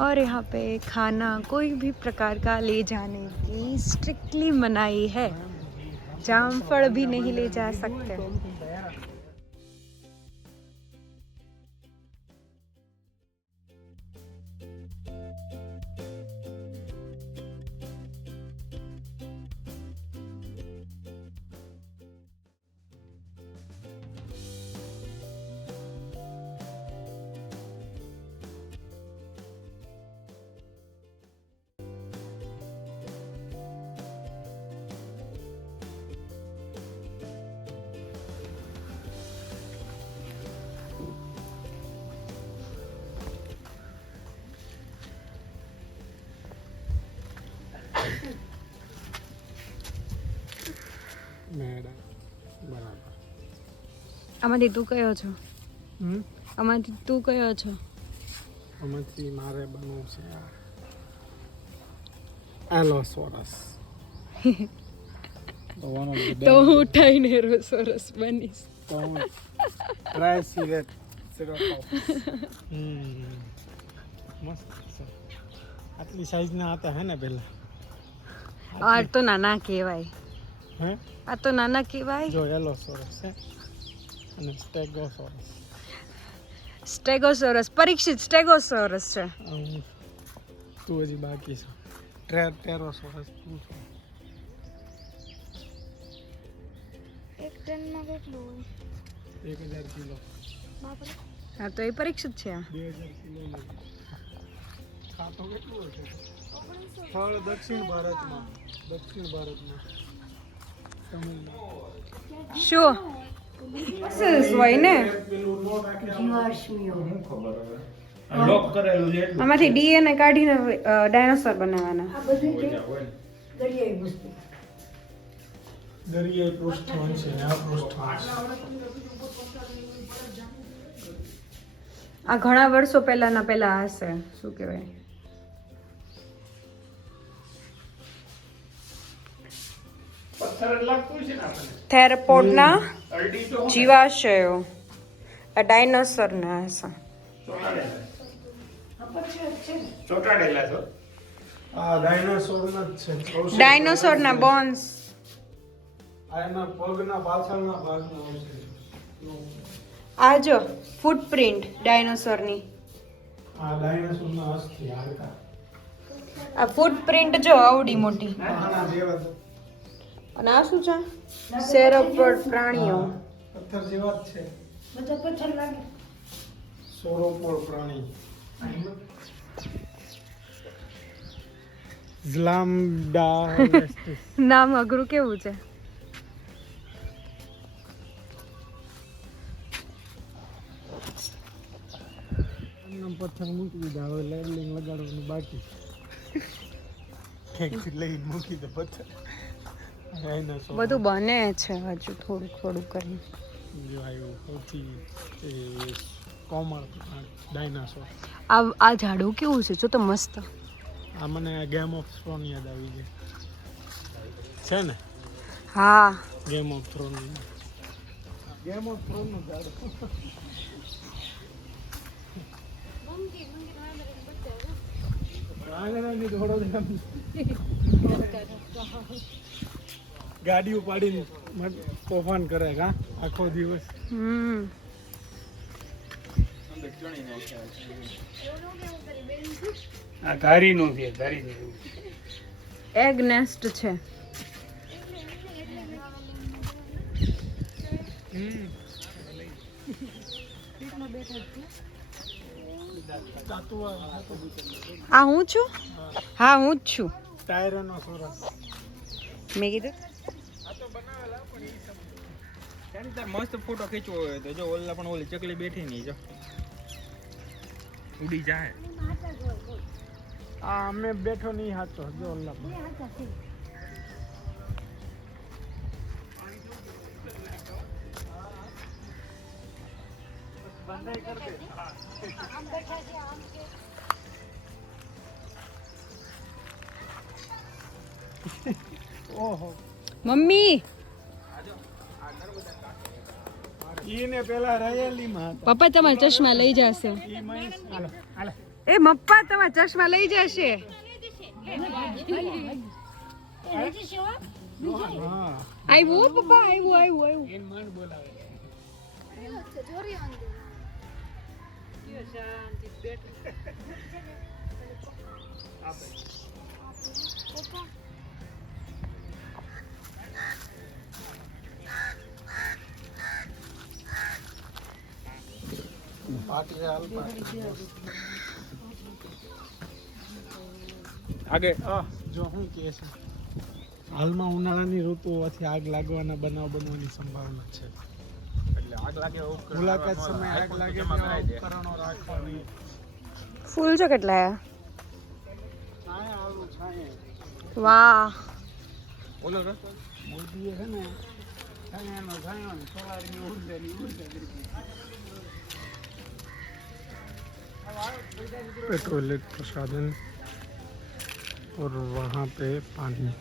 और यहाँ पे खाना कोई भी प्रकार का ले जाने की स्ट्रिक्टली मनाही है। जामफल भी नहीं ले जा सकते। આમાંથી તું કયો છો? આમાંથી તું કયો છો? આમાંથી મારે બનવું છે એલોસોરસ. તો હું ઉઠાઈને રોસોરસ બનીશ. તો હું ટ્રાય સિલેટ મસ્ત છે. આટલી સાઈઝના હતા હે ને પહેલા. આ તો નાના કહેવાય. હે આ તો નાના કહેવાય. જો એલોસોરસ છે અને સ્ટેગોસોરસ. સ્ટેગોસોરસ પરીક્ષિત સ્ટેગોસોરસ છે. તું હજી બાકી છે. ટેરોસોરસ તું છે. એક ટનમાં કેટલું હોય? 1000 કિલો. બાપરે. હા તો એ પરીક્ષિત છે. 2000 કિલો ખાતો કેટલું હશે? ફળ દક્ષિણ ભારતમાં તમિલનાડુ. શું હોય ને આમાંથી ડીએનએ કાઢીને ડાયનોસોર બનાવવાના. દરિયાઈ પૃષ્ઠવંશ છે. આ પૃષ્ઠવંશ આ ઘણા વર્ષો પહેલા હશે. શું કહેવાય? થેરોપોડના જીવાશયો આ ડાયનોસોરના હશે. ચોટાડેલા છો. આ ડાયનોસોરના જ છે. ડાયનોસોરના બોન્સ. આ એના પગના પાછળના ભાગમાં આવશે. આ જો ફૂટપ્રિન્ટ ડાયનોસોરની. આ ડાયનોસોરના અસ્થિ હાડકા. આ ફૂટપ્રિન્ટ જો આવડી મોટી. આના જેવા અને આ શું છે? સેરોપોડ પ્રાણીઓ. પથ્થર જેવા જ છે. બધા પથ્થર લાગે. સોરોપોડ પ્રાણી. ઝ્લામ્ડા. નામ અઘરું કેવું છે? પથ્થર મૂકી દીધા. હવે લેબલિંગ લગાડવાનું બાકી. લઈ મૂકી દે પથ્થર. બધું બને છે હજુ થોડું કરીને. જો આવ્યું સૌથી કોમળ ડાયનાસોર. આ ઝાડું કેવું છે? જો તો મસ્ત. આ મને ગેમ ઓફ થ્રોન યાદ આવી ગઈ છે ને. હા ગેમ ઓફ થ્રોન નું ઝાડ. ગાડી ઉપાડીને તોફાન કરે કા આખો દિવસ. આ ધારીનું છે. એગ નેસ્ટ છે. આ હું છું? હા હું જ છું. ટાયરાનોસોરસ. મેં કીધું ત્યારે તાર મસ્ત ફોટો ખેંચવો હોય તો જો ઓલા પણ ઓલી ચકલી બેઠી નહીં જો ઉડી જાય. આ અમે બેઠો નહીં હાચો જો ઓલા ઓહો મમ્મી ઈને પેલા રયેલીમાં હતા પપ્પા તમારા ચશ્મા લઈ જશે ઈ મહેશ હાલો હાલો એ મપ્પા તમારા ચશ્મા લઈ જશે હા આવ્યો પપ્પા આવ્યો એન મન બોલાવે પાટી હાલ આગે જો હું કે છે હાલમાં ઉનાળાની ઋતુ હોવાથી આગ લાગવાના બનાવ બનવાની સંભાવના છે એટલે આગ લાગે એવું મુલાકાત સમયે આગ લાગે તેવા ઉપકરણો રાખવાની ફૂલ છે કેટલા છાંય આવું છાંય વાહ બોલો રે મોદીએ છે ને છાંયાનો છાંયો ને સવારની ઉડે टॉयलेट का साधन और वहाँ पे पानी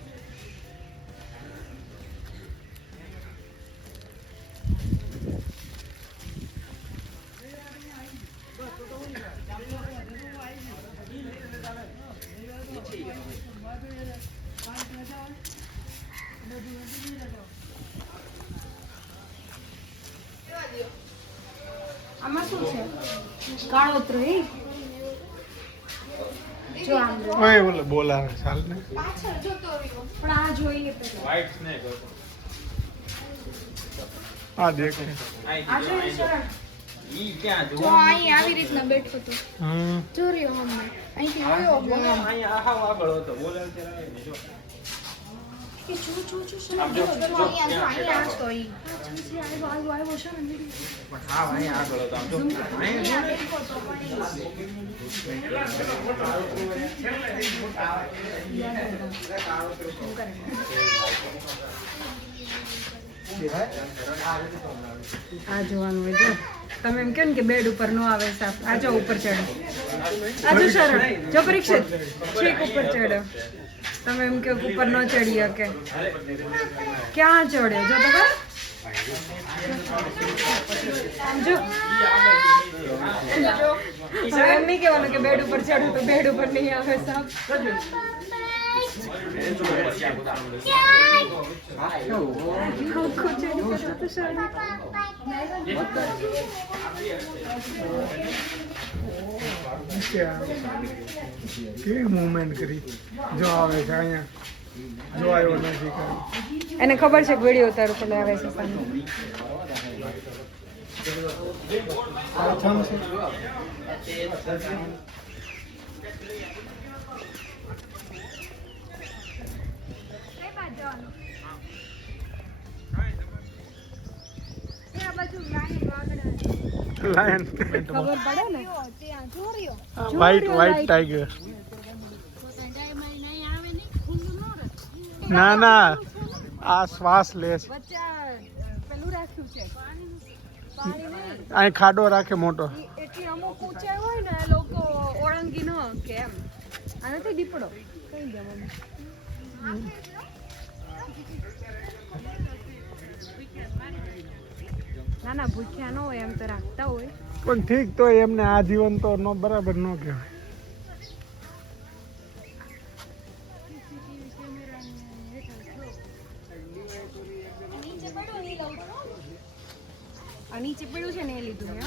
આમાં શું છે કાળોતરો એ જો આમ ओए बोले बोला साल ने પાછળ જોતો રહ્યો પણ આ જોઈએ પેલા વાઇટ સ્નેક હતો आ देख આ જોઈએ શરણ ઈ ક્યાં જો જો અહીં આવી રીતના બેઠો હતો हाँ જો રહ્યો હમણાં અહીંથી વયો ગયો એમ. અહીંયા આહાવ આગળ હતો બોલાવ ત્યારે ને જો કે જો આમ જો જો અહીંયા હતો ઈ. પણ હા અહીંયા આગળ હતો આમ જો અહીંયા આ જોવાનું હોય જો તમે એમ કહો ને કે બેડ ઉપર નો આવે સાપ આ જો ઉપર ચડો આ જો શરણ જો પરીક્ષિત છેક ઉપર ચડો તમે એમ કહો કે ઉપર ન ચડી શકે ક્યાં ચડ્યો જો તો ખરા? આમ જો હવે એમ નહીં કહેવાનું કે બેડ ઉપર ચડો તો બેડ ઉપર નહીં આવે સાપ આખું ચડી ગયું તો શરણ કેવી મૂવમેન્ટ કરી જો આવે છે અહીંયા જો આવ્યો નથી કરી એને ખબર છે કે વિડીયો ઉતારું એટલે આવે છે પાણી પ્રથમ છે લાયન ખબર પડે ને ત્યાં જો રહ્યો. વ્હાઈટ ટાઈગર ના ના આ શ્વાસ લે છે વચ્ચે પેલું રાખ્યું છે પાણી નહીં અહીં ખાડો રાખે મોટો એટલી અમુક ઊંચાઈ હોય ને લોકો ઓળંગી ન કે એમ આ નથી દીપડો કઈ જવાનું ના ના ભૂખ્યા ન હોય એમ તો રાખતા હોય પણ ઠીક તો એમને આજીવન તો નો બરાબર ન કહેવાય આ નીચે પડ્યું છે ને એ લીધું મેં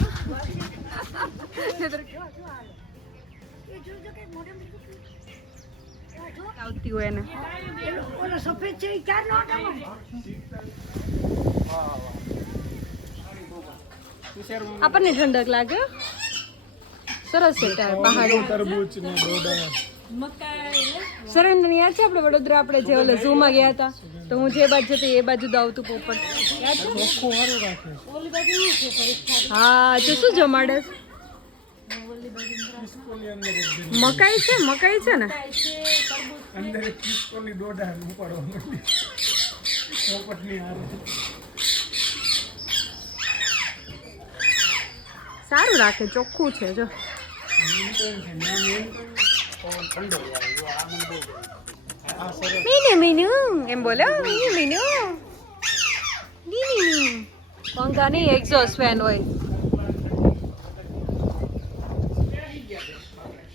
આવતી હોય એને આપણને ઠંડક લાગે સરસ છે ત્યાં પહાડી તરબૂચ ને ડોડા સરસ યાદ છે આપણે વડોદરા આપણે જે ઓલે ઝૂમાં ગયા હતા તો હું જે બાજુ જતી એ બાજુ દાવતું પોપટ યાદ છે ચોખ્ખું સારું રાખે હા તો શું જમાડે ખિસકોલી અંદર એક બેન. મકાઈ છે ને અંદર એક ખિસકોલી દોઢા ઉપાડવા માંડી. પોપટની હારે. સારું રાખે, ચોખ્ખું છે જો. મીનુ મીનુ એમ બોલો, મીનુ મીનુ. પંખા નહીં, એક્ઝોસ્ટ ફેન હોય.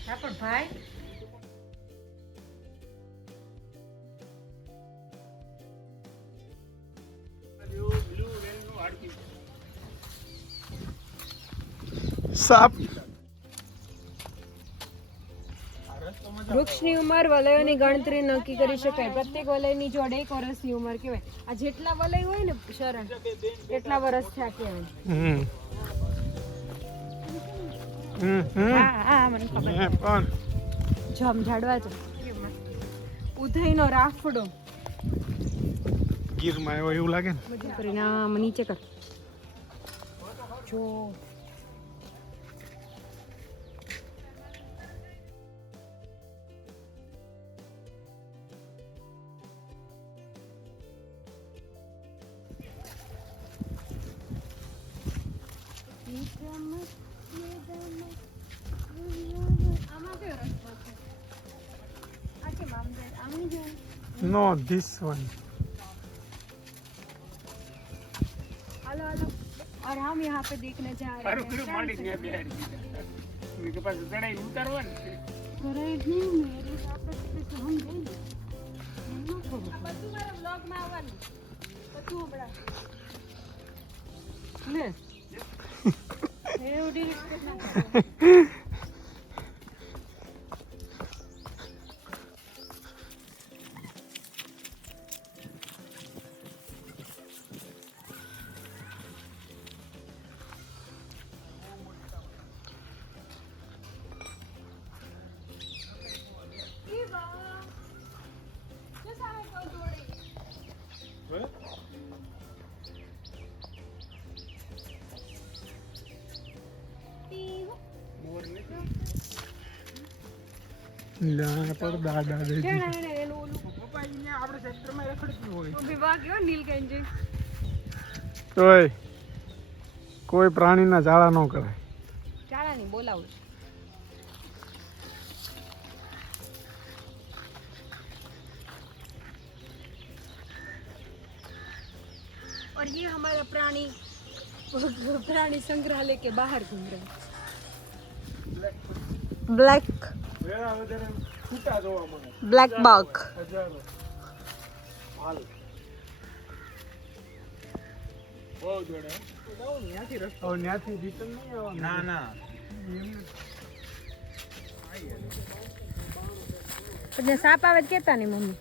હા પણ ભાઈ સાપ. વૃક્ષની ઉંમર વલયોની ગણતરી નક્કી કરી શકાય. પ્રત્યેક વલયની જોડે 1 વર્ષની ઉંમર કહેવાય. આ જેટલા વલય હોય ને શરણ, એટલા વર્ષ થયા કહેવાય. હા મને ખબર. પણ જમ ઝાડવા છે. ઉધઈનો રાફડો ગીરમાં આવ્યો એવું લાગે ને. બધું કરીને આમ નીચે કર જો. નો ધીસ વન. हेलो हेलो, और हम यहाँ पे देखने जा रहे हैं. ના પર દાદા દે. તોય કોઈ પ્રાણીના ઝાડા ન કરાય. ચાલાની બોલાવું છું. और ये हमारा प्राणी संग्रहालय के बाहर घूम रहे हैं. ब्लैक ब्लैक बाघ. ના ના પણ સાપ આવે તો કેતા નહીં મમ્મી.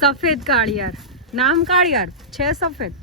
सफेद काड़ियार, नाम काड़ियार, 6 सफेद.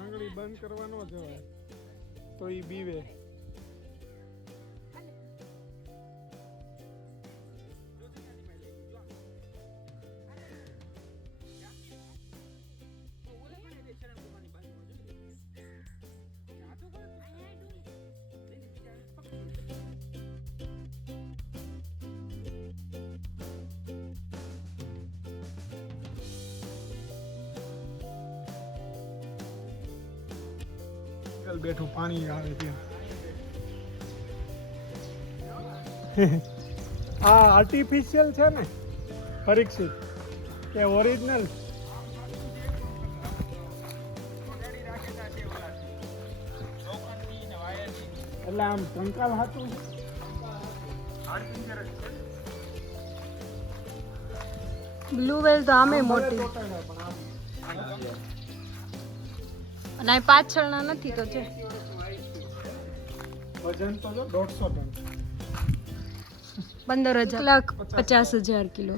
આંગળી બંધ કરવા ન જવાય તો ઈ બીવે. વ્હીકલ બેઠું પાણી આવે ત્યાં. આ આર્ટિફિશિયલ છે ને પરીક્ષિત કે ઓરિજિનલ? એટલે આમ કંકાલ હતું. બ્લુ વેલ તો આમે મોટી અને આ પાછળના નથી તો છે. વજન તો જો 150 ટન. 15,50,000 કિલો.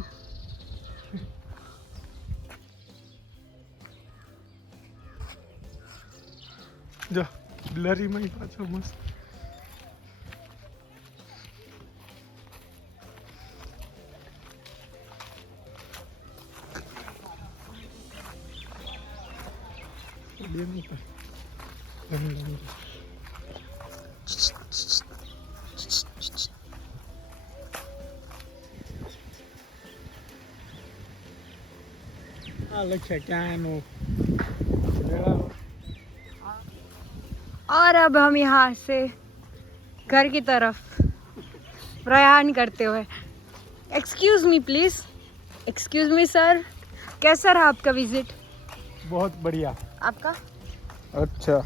જો બ્લરીમાં પાછો મસ્ત. બે મિનિટ. આ લખ્યા ક્યાંનું. और अब हम यहाँ से घर की तरफ प्रयाण करते हुए. Excuse me please. Excuse me sir, कैसा रहा आपका विजिट? बहुत बढ़िया. आपका? अच्छा.